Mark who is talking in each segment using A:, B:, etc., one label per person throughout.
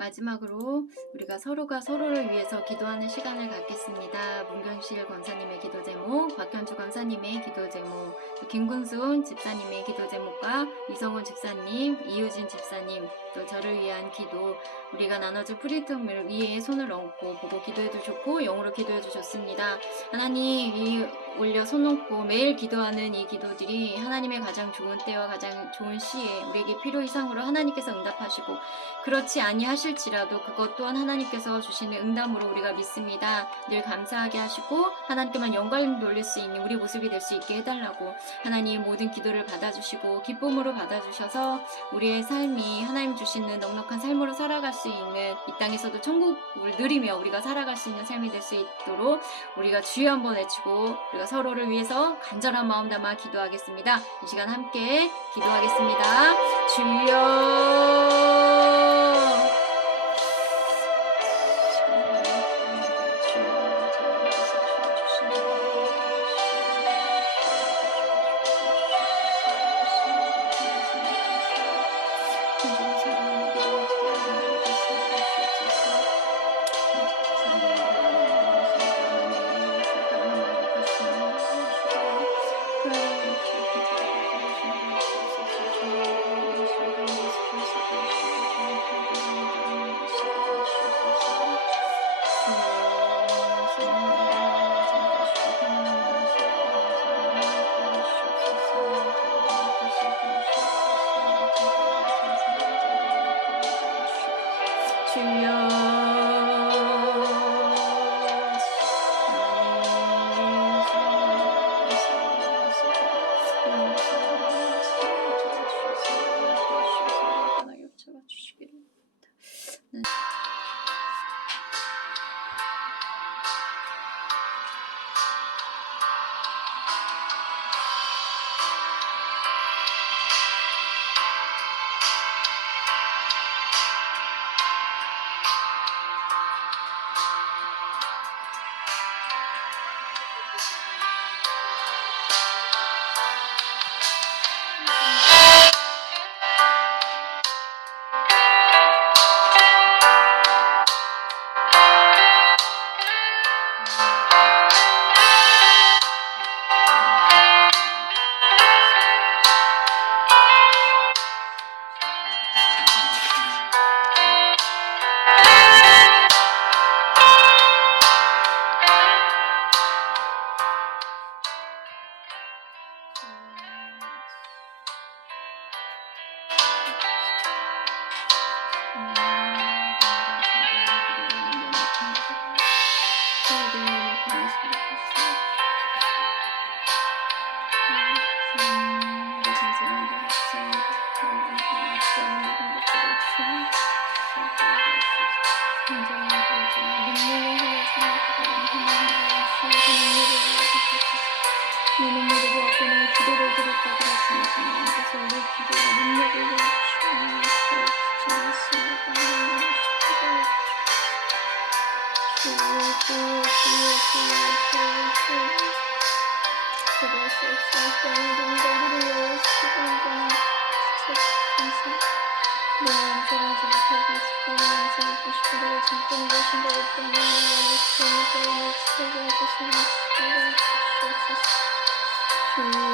A: 마지막으로 우리가 서로가 서로를 위해서 기도하는 시간을 갖겠습니다. 문경실 권사님의 기도 제목, 박현주 권사님의 기도 제목, 또 김군순 집사님의 기도 제목과 이성훈 집사님, 이유진 집사님, 또 저를 위한 기도, 우리가 나눠줄 프리텀을 위에 손을 얹고 보고 기도해도 좋고 영으로 기도해도 좋습니다. 하나님 이 올려 손 얹고 매일 기도하는 이 기도들이 하나님의 가장 좋은 때와 가장 좋은 시에 우리에게 필요 이상으로 하나님께서 응답하시고 그렇지 아니하실 지라도 그것 또한 하나님께서 주시는 응답으로 우리가 믿습니다. 늘 감사하게 하시고 하나님께만 영광 돌릴 수 있는 우리 모습이 될 수 있게 해달라고 하나님 모든 기도를 받아주시고 기쁨으로 받아주셔서 우리의 삶이 하나님 주시는 넉넉한 삶으로 살아갈 수 있는 이 땅에서도 천국을 누리며 우리가 살아갈 수 있는 삶이 될 수 있도록 우리가 주여 한번 외치고 우리가 서로를 위해서 간절한 마음 담아 기도하겠습니다. 이 시간 함께 기도하겠습니다. 주여 주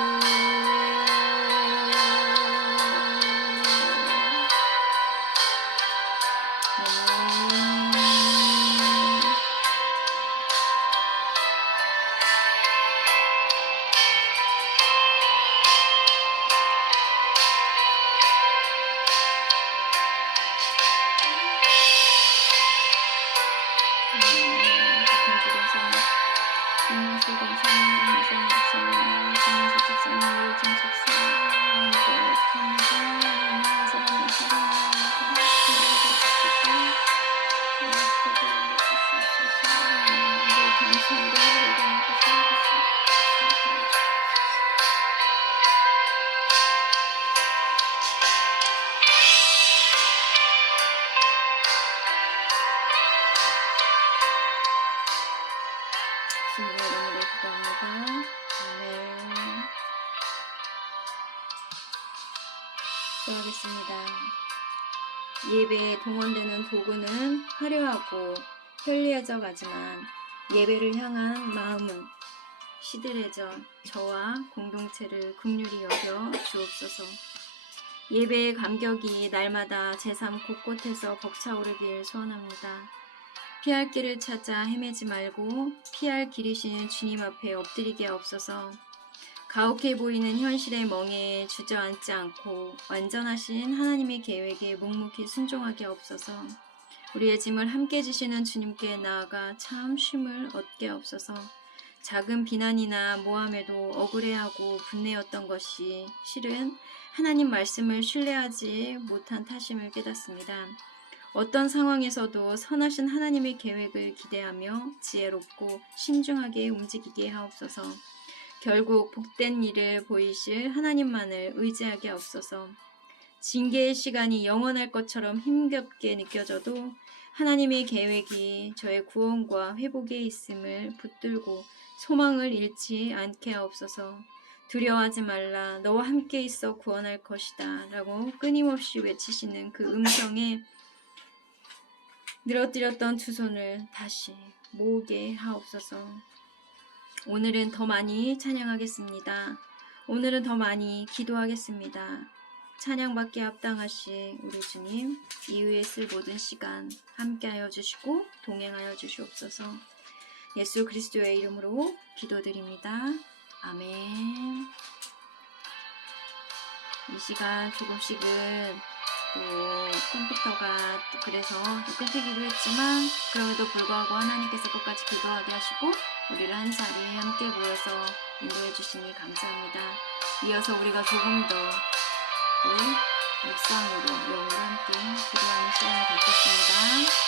A: 기도합니다. 아멘. 기도하겠습니다. 예배에 동원되는 도구는 화려하고 편리해져 가지만 예배를 향한 마음은 시들해져 저와 공동체를 긍휼히 여겨 주옵소서. 예배의 감격이 날마다 제3 곳곳에서 벅차오르길 소원합니다. 피할 길을 찾아 헤매지 말고 피할 길이신 주님 앞에 엎드리게 없어서 가혹해 보이는 현실의 멍에 주저앉지 않고 완전하신 하나님의 계획에 묵묵히 순종하게 없어서 우리의 짐을 함께 지시는 주님께 나아가 참 쉼을 얻게 없어서 작은 비난이나 모함에도 억울해하고 분내었던 것이 실은 하나님 말씀을 신뢰하지 못한 탓임을 깨닫습니다. 어떤 상황에서도 선하신 하나님의 계획을 기대하며 지혜롭고 신중하게 움직이게 하옵소서. 결국 복된 일을 보이실 하나님만을 의지하게 없어서 징계의 시간이 영원할 것처럼 힘겹게 느껴져도 하나님의 계획이 저의 구원과 회복에 있음을 붙들고 소망을 잃지 않게 하옵소서. 두려워하지 말라. 너와 함께 있어 구원할 것이다. 라고 끊임없이 외치시는 그 음성에 늘어뜨렸던 두 손을 다시 모으게 하옵소서. 오늘은 더 많이 찬양하겠습니다. 오늘은 더 많이 기도하겠습니다. 찬양받게 합당하신 우리 주님, 이후에 쓸 모든 시간 함께하여 주시고 동행하여 주시옵소서. 예수 그리스도의 이름으로 기도드립니다. 아멘. 이 시간 조금씩은 또 컴퓨터가 또 그래서 또 끊기기도 했지만 그럼에도 불구하고 하나님께서 끝까지 기도하게 하시고 우리를 한 자리에 함께 모여서 인도해 주시니 감사합니다. 이어서 우리가 조금 더또 묵상으로 영으로 함께 기도하는 시간을 갖겠습니다.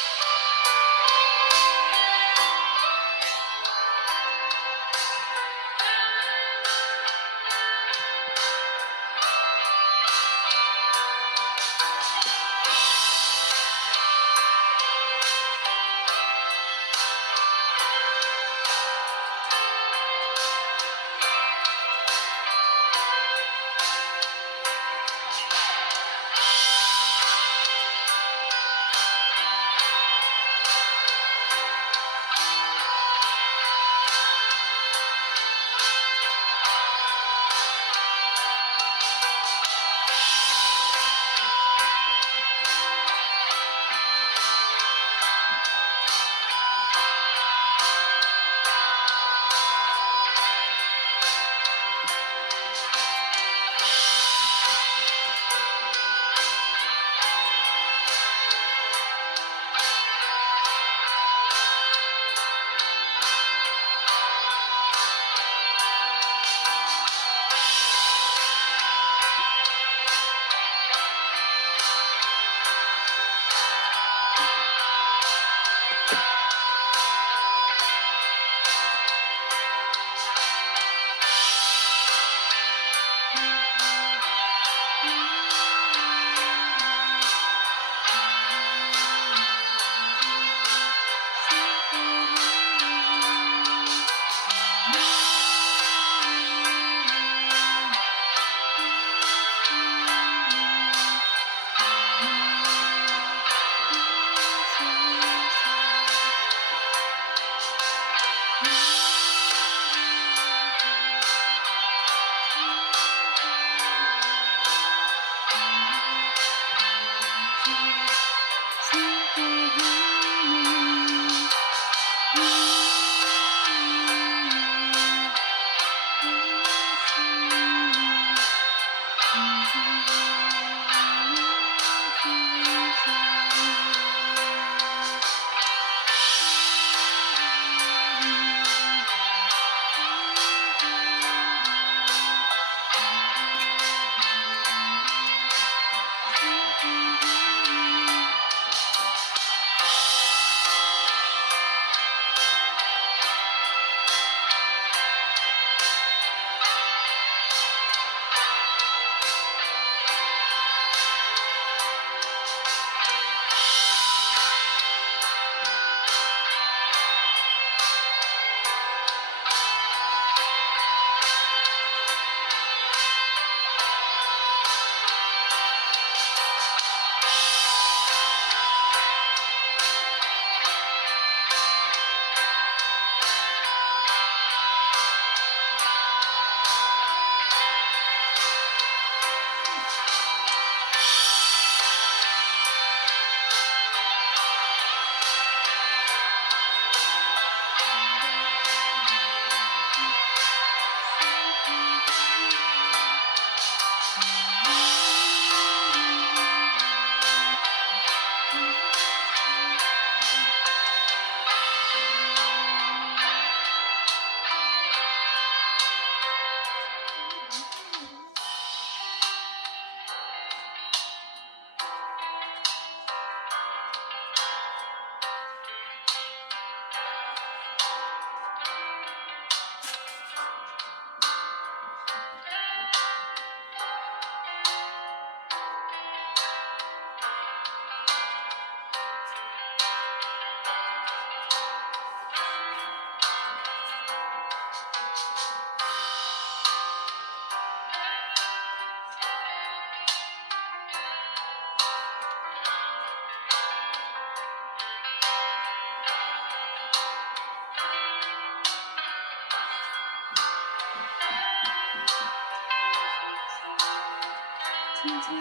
B: Thank you.